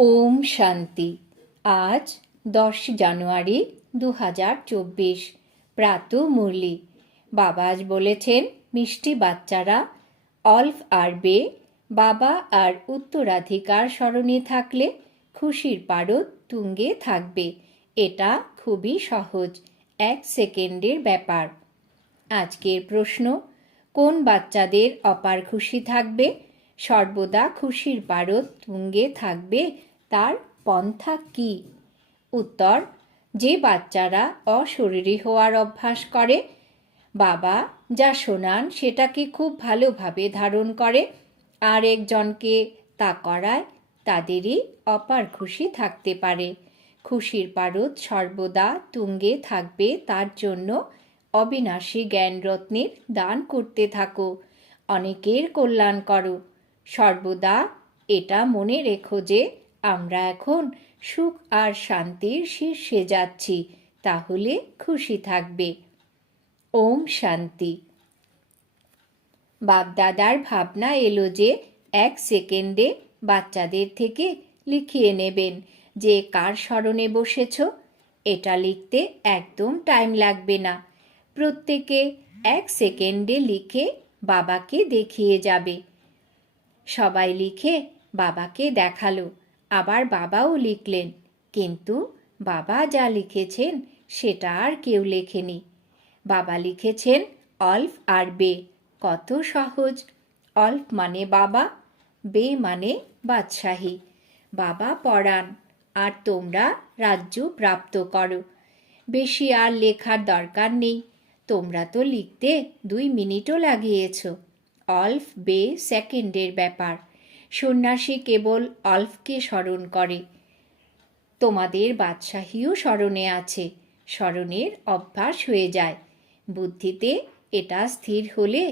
ওম শান্তি। আজ 10 জানুয়ারি 2024 প্রাত মুরলি। বাবা আজ বলেছেন, মিষ্টি বাচ্চারা, অল্ফ আর বে বাবা আর উত্তরাধিকার স্মরণে থাকলে খুশির পারদ তুঙ্গে থাকবে। এটা খুবই সহজ, 1 সেকেন্ডের ব্যাপার। আজকের প্রশ্ন, কোন বাচ্চাদের অপার খুশি থাকবে, সর্বদা খুশির পারদ তুঙ্গে থাকবে, তার পন্থা কি? উত্তর, যে বাচ্চারা অশরীরী হওয়ার অভ্যাস করে, বাবা যা শোনান সেটাকে খুব ভালোভাবে ধারণ করে আর একজনকে তা করায়, তাদেরই অপার খুশি থাকতে পারে। খুশির পারদ সর্বদা তুঙ্গে থাকবে, তার জন্য অবিনাশী জ্ঞান রত্নের দান করতে থাকো, অনেকের কল্যাণ করো। সর্বদা এটা মনে রেখো যে আমরা এখন সুখ আর শান্তির শীর্ষে যাচ্ছি, তাহলে খুশি থাকবে। ওম শান্তি। বাপদাদার ভাবনা এলো যে 1 সেকেন্ডে বাচ্চাদের থেকে লিখিয়ে নেবেন যে কার স্মরণে বসেছ। এটা লিখতে একদম টাইম লাগবে না, প্রত্যেকে 1 সেকেন্ডে লিখে বাবাকে দেখিয়ে যাবে। সবাই লিখে বাবাকে দেখালো, আবার বাবাও লিখলেন, কিন্তু বাবা যা লিখেছেন সেটা আর কেউ লেখেনি। বাবা লিখেছেন অল্ফ আর বে। কত সহজ। অল্ফ মানে বাবা, বে মানে বাদশাহী। বাবা পড়ান আর তোমরা রাজ্য প্রাপ্ত করো। বেশি আর লেখার দরকার নেই, তোমরা তো লিখতে 2 মিনিটও লাগিয়েছ। অল্ফ বে সেকেন্ডের ব্যাপার। সন্ন্যাসী কেবল অল্ফকে স্মরণ করে। তোমাদের বাদশাহীও স্মরণে আছে, স্মরণের অভ্যাস হয়ে যায়। বুদ্ধিতে এটা স্থির হলে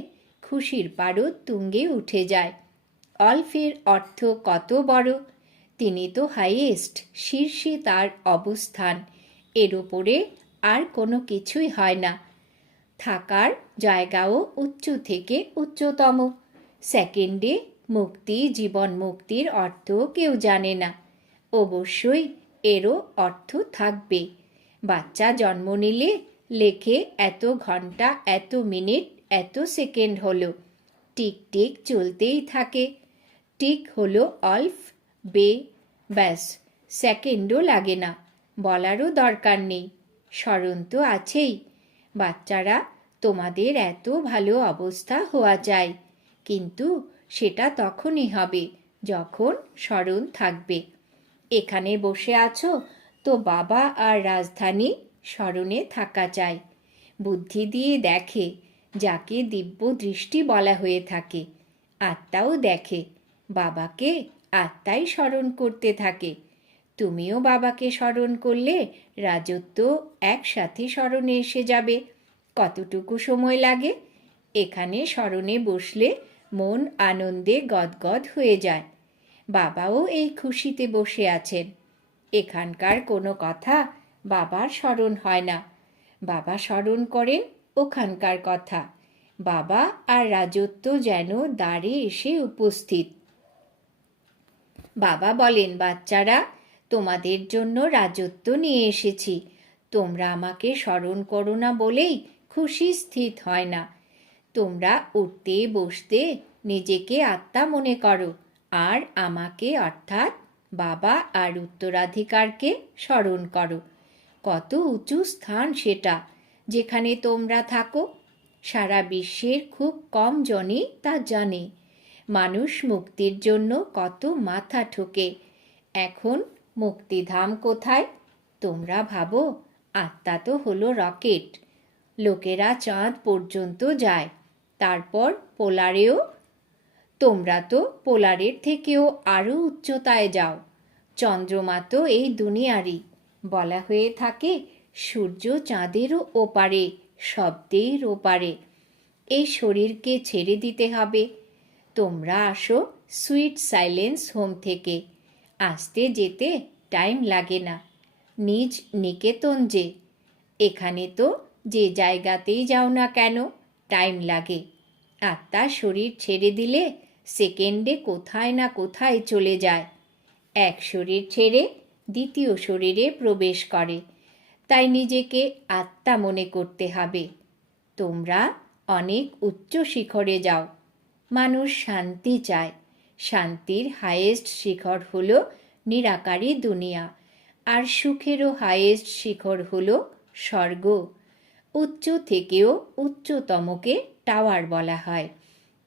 খুশির পারদ তুঙ্গে উঠে যায়। অল্ফের অর্থ কত বড়, তিনি তো হাইয়েস্ট, শীর্ষে তার অবস্থান, এর উপরে আর কোনো কিছুই হয় না। থাকার জায়গাও উচ্চ থেকে উচ্চতম। সেকেন্ডে মুক্তি, জীবন মুক্তির অর্থ কেউ জানে না, অবশ্যই এরও অর্থ থাকবে। বাচ্চা জন্ম নিলে লেখে এত ঘন্টা, এত মিনিট, এত সেকেন্ড হলো, টিক টিক চলতেই থাকে। টিক হলো অল্ফ বে, ব্যাস, সেকেন্ডও লাগে না, বলারও দরকার নেই, স্মরণ তো আছেই। বাচ্চারা, তোমাদের এত ভালো অবস্থা হওয়া চাই, কিন্তু সেটা তখনই হবে যখন স্মরণ থাকবে। এখানে বসে আছো তো বাবা আর রাজধানী স্মরণে থাকা চাই। বুদ্ধি দিয়ে দেখে, যাকে দিব্য দৃষ্টি বলা হয়ে থাকে, আত্মাও দেখে, বাবাকে আত্মাই স্মরণ করতে থাকে। তুমিও বাবাকে স্মরণ করলে রাজত্ব একসাথে স্মরণে এসে যাবে। কতটুকু সময় লাগে? এখানে স্মরণে বসলে মন আনন্দে গদগদ হয়ে যায়। বাবাও এই খুশিতে বসে আছেন। এখানকার কোনো কথা বাবার স্মরণ হয় না, বাবা স্মরণ করেন ওখানকার কথা। বাবা আর রাজত্ব যেন দ্বারে এসে উপস্থিত। বাবা বলেন, বাচ্চারা, তোমাদের জন্য রাজত্ব নিয়ে এসেছি, তোমরা আমাকে স্মরণ করো না বলেই খুশি স্থিত হয় না। তোমরা উঠতে বসতে নিজেকে আত্মা মনে করো আর আমাকে অর্থাৎ বাবা আর উত্তরাধিকারকে স্মরণ করো। কত উঁচু স্থান সেটা, যেখানে তোমরা থাকো। সারা বিশ্বের খুব কম জনই তা জানে। মানুষ মুক্তির জন্য কত মাথা ঠোকে। এখন মুক্তিধাম কোথায়? তোমরা ভাবো, আত্মা তো হলো রকেট, লোকেরা চাঁদ পর্যন্ত যায়, তারপর পোলারেও। তোমরা তো পোলারের থেকেও আরও উচ্চতায় যাও। চন্দ্রমা তো এই দুনিয়ারই, বলা হয়ে থাকে সূর্য চাঁদেরও ওপারে, শব্দের ওপারে। এই শরীরকে ছেড়ে দিতে হবে। তোমরা আসো সুইট সাইলেন্স হোম থেকে, আসতে যেতে টাইম লাগে না। নিজ নিকেতন যে, এখানে তো যে জায়গাতেই যাও না কেন টাইম লাগে। আত্মা শরীর ছেড়ে দিলে সেকেন্ডে কোথায় না কোথায় চলে যায়। এক শরীর ছেড়ে দ্বিতীয় শরীরে প্রবেশ করে, তাই নিজেকে আত্মা মনে করতে হবে। তোমরা অনেক উচ্চ শিখরে যাও। মানুষ শান্তি চায়। শান্তির হাইয়েস্ট শিখর হলো নিরাকারী দুনিয়া, আর সুখেরও হাইয়েস্ট শিখর হলো স্বর্গ। উচ্চ থেকেও উচ্চতমকে টাওয়ার বলা হয়।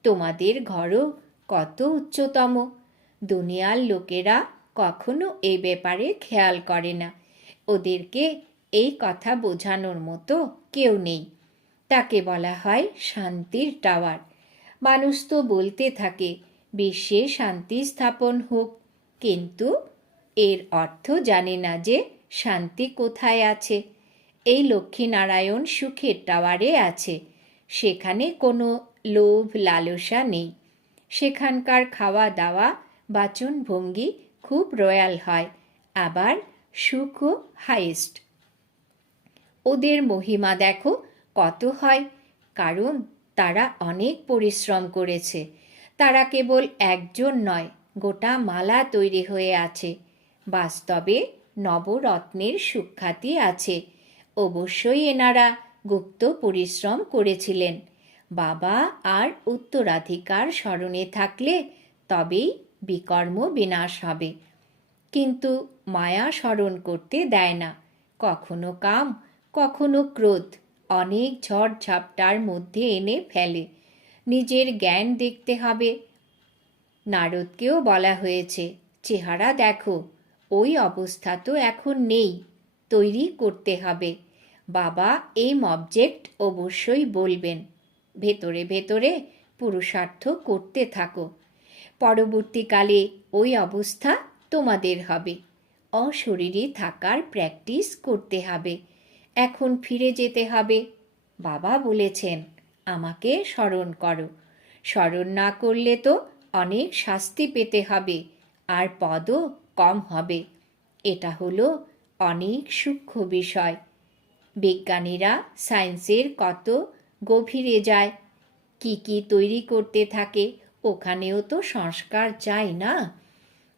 তোমাদের ঘরও কত উচ্চতম। দুনিয়ার লোকেরা কখনো এই ব্যাপারে খেয়াল করে না। ওদেরকে এই কথা বোঝানোর মতো কেউ নেই। তাকে বলা হয় শান্তির টাওয়ার। মানুষ তো বলতে থাকে বিশ্বে শান্তি স্থাপন হোক, কিন্তু এর অর্থ জানে না যে শান্তি কোথায় আছে। এই লক্ষ্মীনারায়ণ সুখের টাওয়ারে আছে। সেখানে কোনো লোভ লালসা নেই। সেখানকার খাওয়া দাওয়া বাচনভঙ্গি খুব রয়্যাল হয়, আবার সুখও হাইয়েস্ট। ওদের মহিমা দেখো কত হয়, কারণ তারা অনেক পরিশ্রম করেছে। তারা কেবল একজন নয়, গোটা মালা তৈরি হয়ে আছে। বাস্তবে নবরত্নের সুখ্যাতি আছে। অবশ্যই এনারা গুপ্ত পরিশ্রম করেছিলেন। বাবা আর উত্তরাধিকার স্মরণে থাকলে তবেই বিকর্ম বিনাশ হবে। কিন্তু মায়া স্মরণ করতে দেয় না। কখনো কাম, কখনো ক্রোধ অনেক ঝড় ঝাপটার মধ্যে এনে ফেলে। নিজের জ্ঞান দেখতে হবে। নারদকেও বলা হয়েছে, চেহারা দেখো, ওই অবস্থা তো এখন নেই, তৈরি করতে হবে। বাবা এইম অবজেক্ট অবশ্যই বলবেন। ভেতরে ভেতরে পুরুষার্থ করতে থাকো। পরবর্তীকালে ওই অবস্থা তোমাদের হবে। অশরীরী থাকার প্র্যাকটিস করতে হবে। এখন ফিরে যেতে হবে। বাবা বলেছেন, আমাকে স্মরণ করো। স্মরণ না করলে তো অনেক শাস্তি পেতে হবে, আর পদও কম হবে। এটা হলো অনেক সূক্ষ্ম বিষয়। বিজ্ঞানীরা সায়েন্সের কত গভীরে যায়, কি কি তৈরি করতে থাকে। ওখানেও তো সংস্কার চাই না,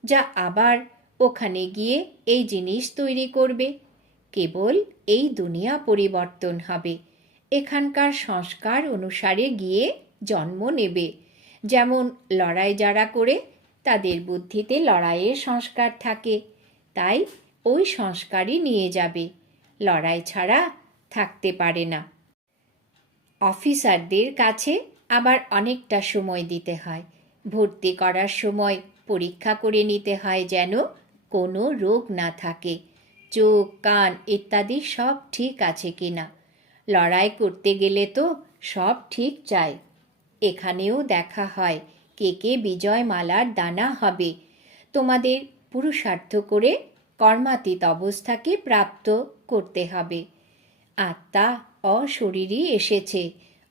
যা আবার ওখানে গিয়ে এই জিনিস তৈরি করবে। কেবল এই দুনিয়া পরিবর্তন হবে। এখানকার সংস্কার অনুসারে গিয়ে জন্ম নেবে। যেমন লড়াই যারা করে, তাদের বুদ্ধিতে লড়াইয়ের সংস্কার থাকে, তাই ওই সংস্কারই নিয়ে যাবে। লড়াই ছাড়া থাকতে পারে না। অফিসারদের কাছে আবার অনেকটা সময় দিতে হয়। ভর্তি করার সময় পরীক্ষা করে নিতে হয় যেন কোনো রোগ না থাকে। চোখ, কান ইত্যাদি সব ঠিক আছে কিনা। লড়াই করতে গেলে তো সব ঠিক চাই। এখানেও দেখা হয় কে কে বিজয় মালার দানা হবে। তোমাদের পুরুষার্থ করে কর্মাতীত অবস্থাকে প্রাপ্ত করতে হবে। আত্মা অশরীরী এসেছে,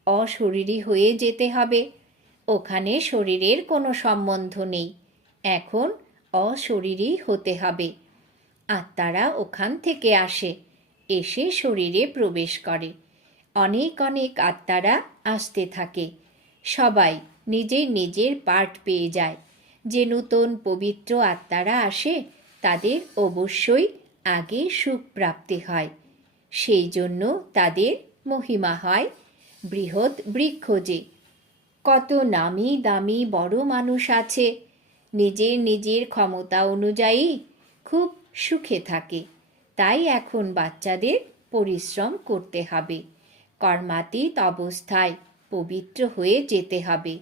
অশরীরী হয়ে যেতে হবে। ওখানে শরীরের কোনো সম্বন্ধ নেই। এখন অশরীরী হতে হবে। আত্মারা ওখান থেকে আসে, এসে শরীরে প্রবেশ করে। অনেক অনেক আত্মারা আসতে থাকে। সবাই নিজের নিজের পার্ট পেয়ে যায়। যে নূতন পবিত্র আত্মারা আসে, তাদের অবশ্যই আগে সুখ প্রাপ্তি হয়। সেই জন্য তাদের মহিমা হয় বৃহৎ বৃক্ষ। যে কত নামি দামি বড় মানুষ আছে, নিজের নিজের ক্ষমতা অনুযায়ী খুব সুখে থাকে। তাই এখন বাচ্চাদের পরিশ্রম করতে হবে। কর্মাতীত অবস্থায় পবিত্র হয়ে যেতে হবে।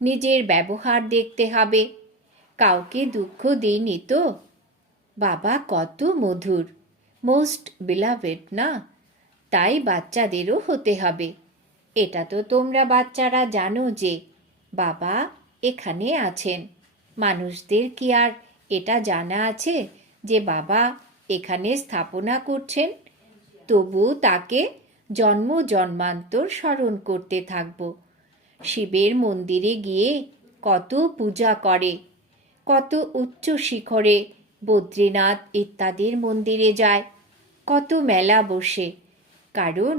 নিজের ব্যবহার দেখতে হবে। কাউকে দুঃখ দিইনি তো? বাবা কত মধুর, মোস্ট বিলাভেড না? তাই বাচ্চাদেরও হতে হবে। এটা তো তোমরা বাচ্চারা জানো যে বাবা এখানে আছেন। মানুষদের কি আর এটা জানা আছে যে বাবা এখানে স্থাপনা করছেন? তবু তাকে জন্ম জন্মান্তর স্মরণ করতে থাকব। শিবের মন্দিরে গিয়ে কত পূজা করে, কত উচ্চ শিখরে বদ্রীনাথ ইত্যাদির মন্দিরে যায়, কত মেলা বসে। কারণ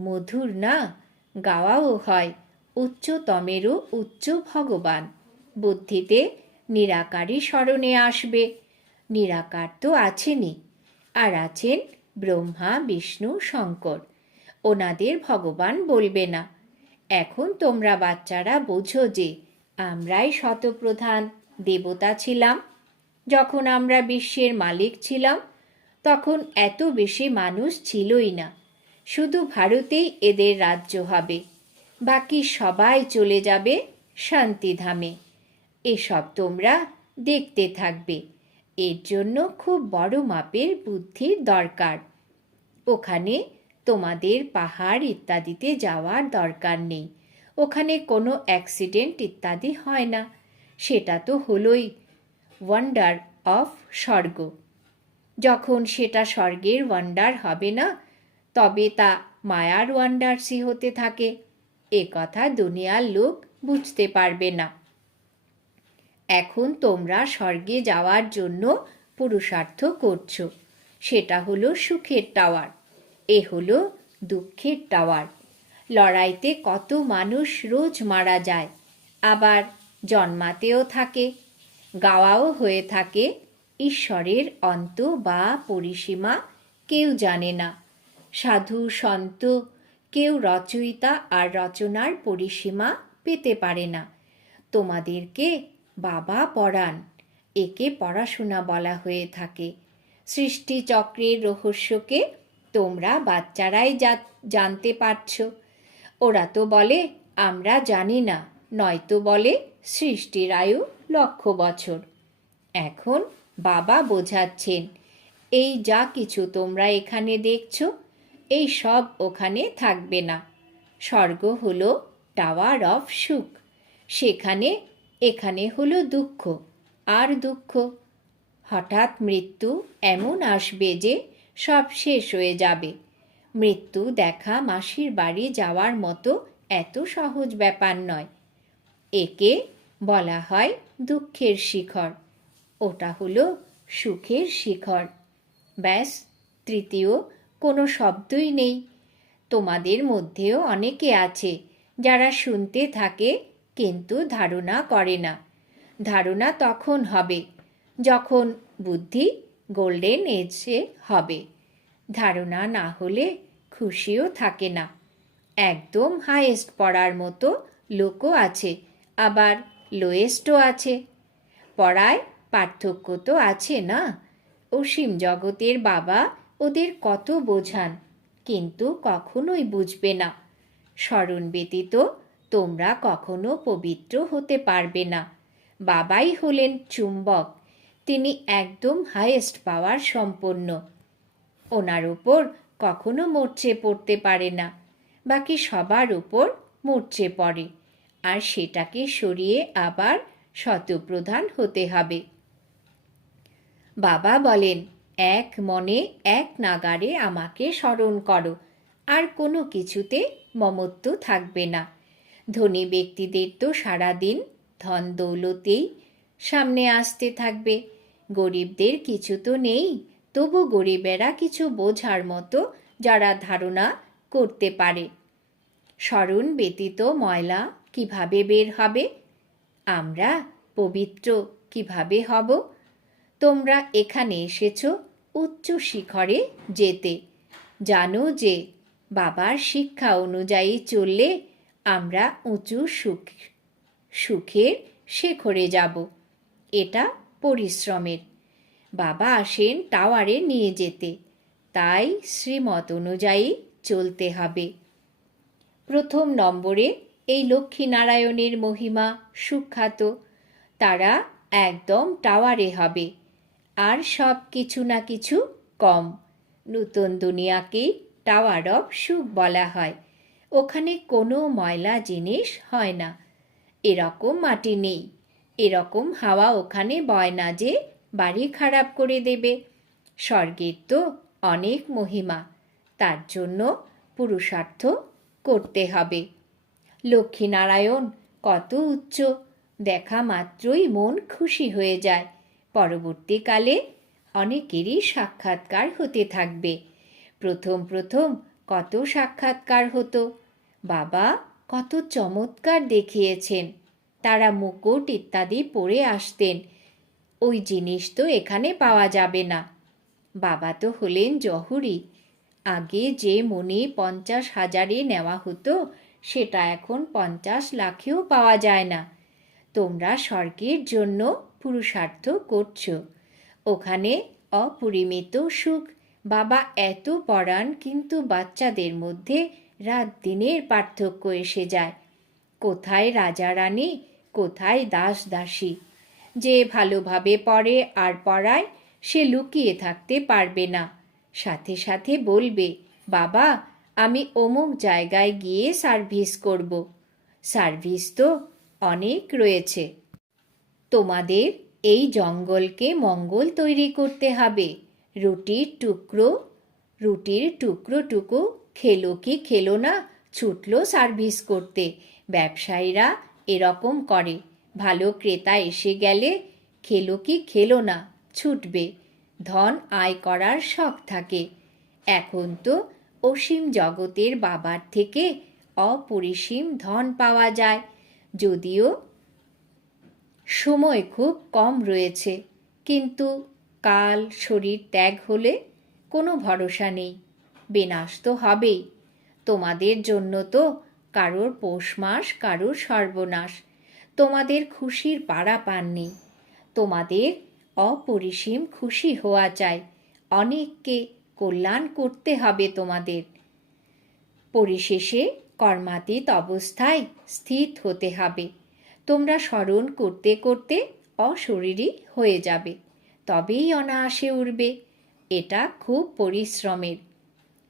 মধুর না, গাওয়াও হয় উচ্চতমেরও উচ্চ ভগবান। বুদ্ধিতে নিরাকারী স্মরণে আসবে, নিরাকার তো আছেনই, আর আছেন ব্রহ্মা, বিষ্ণু, শঙ্কর। ওনাদের ভগবান বলবে না। এখন তোমরা বাচ্চারা বোঝো যে আমরাই শতপ্রধান দেবতা ছিলাম। যখন আমরা বিশ্বের মালিক ছিলাম তখন এত বেশি মানুষ ছিলই না। শুধু ভারতেই এদের রাজ্য হবে, বাকি সবাই চলে যাবে শান্তিধামে। এসব তোমরা দেখতে থাকবে। এর জন্য খুব বড় মাপের বুদ্ধির দরকার। ওখানে তোমাদের পাহাড় ইত্যাদিতে যাওয়ার দরকার নেই। ওখানে কোনো অ্যাক্সিডেন্ট ইত্যাদি হয় না। সেটা তো হলোই ওয়ান্ডার অফ স্বর্গ। যখন সেটা স্বর্গের ওয়ান্ডার হবে না, তবে তা মায়ার ওয়ান্ডার্সই হতে থাকে। এ কথা দুনিয়ার লোক বুঝতে পারবে না। এখন তোমরা স্বর্গে যাওয়ার জন্য পুরুষার্থ করছো। সেটা হলো সুখের টাওয়ার, এ হলো দুঃখের টাওয়ার। লড়াইতে কত মানুষ রোজ মারা যায়, আবার জন্মাতেও থাকে, গাওয়াও হয়ে থাকে। ঈশ্বরের অন্ত বা পরিসীমা কেউ জানে না। সাধু সন্ত কেউ রচয়িতা আর রচনার পরিসীমা পেতে পারে না। তোমাদেরকে বাবা পড়ান, একে পড়াশোনা বলা হয়ে থাকে। সৃষ্টিচক্রের রহস্যকে তোমরা বাচ্চারাই জানতে পারছ। ওরা তো বলে আমরা জানি না, নয়তো বলে সৃষ্টির আয়ু 1,00,000 বছর। এখন বাবা বোঝাচ্ছেন, এই যা কিছু তোমরা এখানে দেখছো, এই সব ওখানে থাকবে না। স্বর্গ হলো টাওয়ার অফ সুখ, সেখানে এখানে হলো দুঃখ আর দুঃখ। হঠাৎ মৃত্যু এমন আসবে যে সব শেষ হয়ে যাবে। মৃত্যু দেখা মাসির বাড়ি যাওয়ার মতো এত সহজ ব্যাপার নয়। একে বলা হয় দুঃখের শিখর, ওটা হলো সুখের শিখর। ব্যাস, তৃতীয় কোনো শব্দই নেই। তোমাদের মধ্যেও অনেকে আছে যারা শুনতে থাকে কিন্তু ধারণা করে না। ধারণা তখন হবে যখন বুদ্ধি গোল্ডেন এজে হবে। ধারণা না হলে খুশিও থাকে না। একদম হাইয়েস্ট পড়ার মতো লোকও আছে, আবার লোয়েস্টও আছে। পড়ায় পার্থক্য তো আছে না। অসীম জগতের বাবা ওদের কত বোঝান, কিন্তু কখনোই বুঝবে না। স্মরণ ব্যতীত তোমরা কখনো পবিত্র হতে পারবে না। বাবাই হলেন চুম্বক, তিনি একদম হাইয়েস্ট পাওয়ার সম্পন্ন। ওনার উপর কখনো মরচে পড়তে পারে না, বাকি সবার উপর মরচে পড়ে, আর সেটাকে সরিয়ে আবার শতপ্রধান হতে হবে। বাবা বলেন, এক মনে এক নাগারে আমাকে স্মরণ করো, আর কোনো কিছুতে মমত্ব থাকবে না। ধনী ব্যক্তিদের তো সারাদিন ধন দৌলতেই সামনে আসতে থাকবে। গরিবদের কিছু তো নেই, তবু গরিবেরা কিছু বোঝার মতো যারা ধারণা করতে পারে। স্মরণ ব্যতীত ময়লা কিভাবে বের হবে? আমরা পবিত্র কিভাবে হব? তোমরা এখানে এসেছো উচ্চ শিখরে যেতে। জানো যে বাবার শিক্ষা অনুযায়ী চললে আমরা উঁচু সুখের শিখরে যাব। এটা পরিশ্রমের। বাবা আসেন টাওয়ারে নিয়ে যেতে, তাই শ্রীমত অনুযায়ী চলতে হবে। প্রথম নম্বরে এই লক্ষ্মীনারায়ণের মহিমা সুখ্যাত। তারা একদম টাওয়ারে হবে, আর সব কিছু না কিছু কম। নূতন দুনিয়াকেই টাওয়ার অফ সুখ বলা হয়। ওখানে কোনো ময়লা জিনিস হয় না। এরকম মাটি নেই, এরকম হাওয়া ওখানে বয় না যে বাড়ি খারাপ করে দেবে। স্বর্গের তো অনেক মহিমা, তার জন্য পুরুষার্থ করতে হবে। লক্ষ্মীনারায়ণ কত উচ্চ, দেখা মাত্রই মন খুশি হয়ে যায়। পরবর্তীকালে অনেকেরই সাক্ষাৎকার হতে থাকবে। প্রথম প্রথম কত সাক্ষাৎকার হতো, বাবা কত চমৎকার দেখিয়েছেন। তারা মুকুট ইত্যাদি পরে আসতেন, ওই জিনিস তো এখানে পাওয়া যাবে না। বাবা তো হলেন জহুরি। আগে যে মণি 50,000-এ নেওয়া হতো সেটা এখন 50 লাখেও পাওয়া যায় না। তোমরা স্বর্গের জন্য পুরুষার্থ করছো, ওখানে অপরিমিত সুখ। বাবা এত পড়ান, কিন্তু বাচ্চাদের মধ্যে রাত দিনের পার্থক্য এসে যায়। কোথায় রাজা রানী, কোথায় দাস দাসী। যে ভালোভাবে পড়ে আর পড়ায় সে লুকিয়ে থাকতে পারবে না, সাথে সাথে বলবে, বাবা আমি অমুক জায়গায় গিয়ে সার্ভিস করব। সার্ভিস তো অনেক রয়েছে। তোমাদের এই জঙ্গলকে মঙ্গল তৈরি করতে হবে। রুটির টুকরোটুকু খেলো কি খেলো না, ছুটলো সার্ভিস করতে। ব্যবসায়ীরা এরকম করে, ভালো ক্রেতা এসে গেলে খেলো কি খেলো না ছুটবে। ধন আয় করার শখ থাকে। এখন তো অসীম জগতের বাবার থেকে অপরিসীম ধন পাওয়া যায়, যদিও সময় খুব কম রয়েছে। কিন্তু কাল শরীর ত্যাগ হলে কোনো ভরসা নেই, বিনাশ তো হবেই। তোমাদের জন্য তো কারোর পৌষ মাস, কারোর সর্বনাশ। তোমাদের খুশির পারাপার নেই। তোমাদের অপরিসীম খুশি হওয়া চাই। অনেককে কল্যাণ করতে হবে তোমাদের। পরিশেষে কর্মাতীত অবস্থায় স্থিত হতে হবে। তোমরা স্মরণ করতে করতে অশরীরী হয়ে যাবে, তবেই অনায়াসে উঠবে। এটা খুব পরিশ্রমের।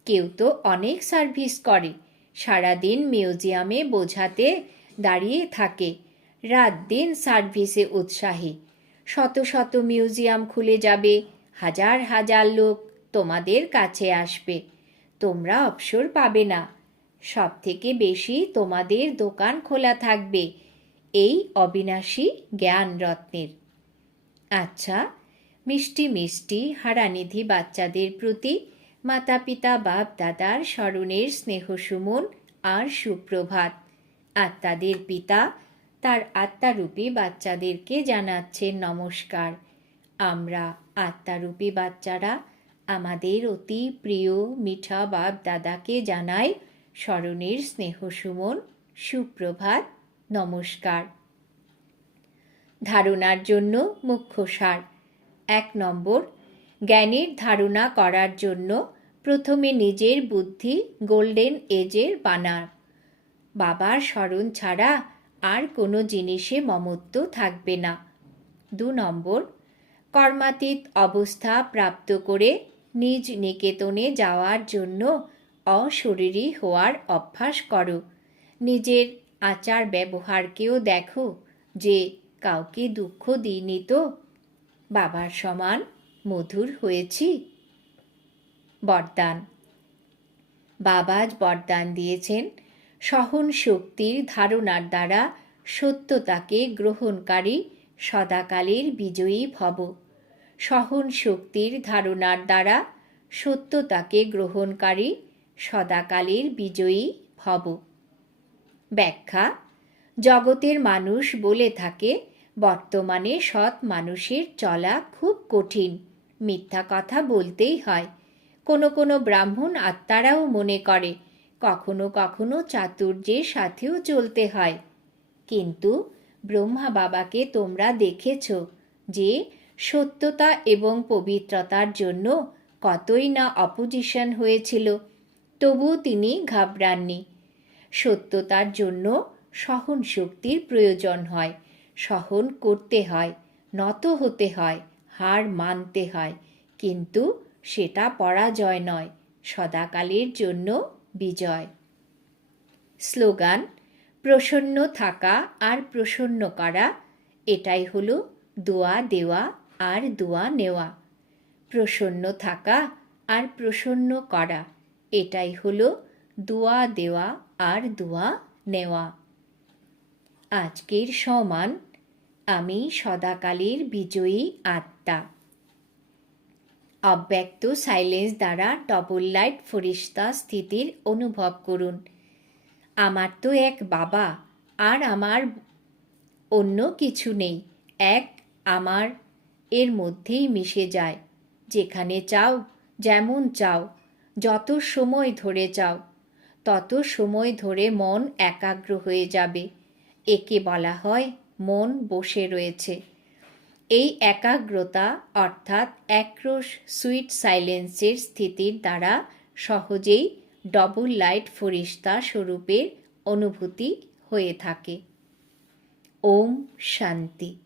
কেউ তো অনেক সার্ভিস করে, সারাদিন মিউজিয়ামে বোঝাতে দাঁড়িয়ে থাকে, রাত দিন সার্ভিসে উৎসাহী। শত শত মিউজিয়াম খুলে যাবে, হাজার হাজার লোক তোমাদের কাছে আসবে, তোমরা অবসর পাবে না। সব থেকে বেশি তোমাদের দোকান খোলা থাকবে এই অবিনাশী জ্ঞান রত্নের। আচ্ছা, মিষ্টি মিষ্টি হারানিধি বাচ্চাদের প্রতি মাতা পিতা বাপ দাদার স্মরণের স্নেহ সুমন আর সুপ্রভাত। আত্মাদের পিতা তার আত্মারূপী বাচ্চাদেরকে জানাচ্ছেন নমস্কার। আমরা আত্মারূপী বাচ্চারা আমাদের অতি প্রিয় মিঠা বাপ দাদাকে জানাই স্মরণের স্নেহ সুমন, সুপ্রভাত, নমস্কার। ধারণার জন্য মুখ্য সার। 1 নম্বর, জ্ঞানের ধারণা করার জন্য প্রথমে নিজের বুদ্ধি গোল্ডেন এজের বানার। বাবার স্মরণ ছাড়া আর কোনো জিনিসে মমত্ব থাকবে না। 2 নম্বর, কর্মাতীত অবস্থা প্রাপ্ত করে নিজ নিকেতনে যাওয়ার জন্য অশরীরী হওয়ার অভ্যাস করো। নিজের আচার ব্যবহারকেও দেখো যে কাউকে দুঃখ দিইনি তো, বাবার সমান মধুর হয়েছি। বরদান। বাবা বরদান দিয়েছেন, সহন শক্তির ধারণার দ্বারা সত্যতাকে গ্রহণকারী সদাকালের বিজয়ী ভব। সহন শক্তির ধারণার দ্বারা সত্যতাকে গ্রহণকারী সদাকালের বিজয়ী ভব। ব্যাখ্যা। জগতের মানুষ বলে থাকে বর্তমানে সৎ মানুষের চলা খুব কঠিন, মিথ্যা কথা বলতেই হয়। কোনো কোনো ব্রাহ্মণ আত্মারাও মনে করে কখনো কখনো চাতুর্যের সাথেও চলতে হয়। কিন্তু ব্রহ্মা বাবাকে তোমরা দেখেছ যে সত্যতা এবং পবিত্রতার জন্য কতই না অপোজিশন হয়েছিল, তবু তিনি ঘাবড়াননি। সত্যতার জন্য সহন শক্তির প্রয়োজন হয়, সহন করতে হয়, নত হতে হয়, হার মানতে হয়, কিন্তু সেটা পরাজয় নয়, সদাকালের জন্য বিজয়। স্লোগান। প্রসন্ন থাকা আর প্রসন্ন করা, এটাই হলো দোয়া দেওয়া আর দোয়া নেওয়া। প্রসন্ন থাকা আর প্রসন্ন করা, এটাই হলো দোয়া দেওয়া আর দোয়া নেওয়া। আজকের সমান, আমি সদাকালের বিজয়ী আত্মা। অব্যক্ত সাইলেন্স দ্বারা ডবল লাইট ফরিস্তা স্থিতির অনুভব করুন। আমার তো এক বাবা, আর আমার অন্য কিছু নেই। এক আমার এর মধ্যেই মিশে যায়। যেখানে চাও, যেমন চাও, যত সময় ধরে চাও, তত সময় ধরে মন একাগ্র হয়ে যাবে। একে বলা হয় মন বসে রয়েছে। এই একাগ্রতা অর্থাৎ একরস সুইট সাইলেন্সের স্থিতির দ্বারা সহজেই ডবল লাইট ফরিস্তা স্বরূপের অনুভূতি হয়ে থাকে। ওম শান্তি।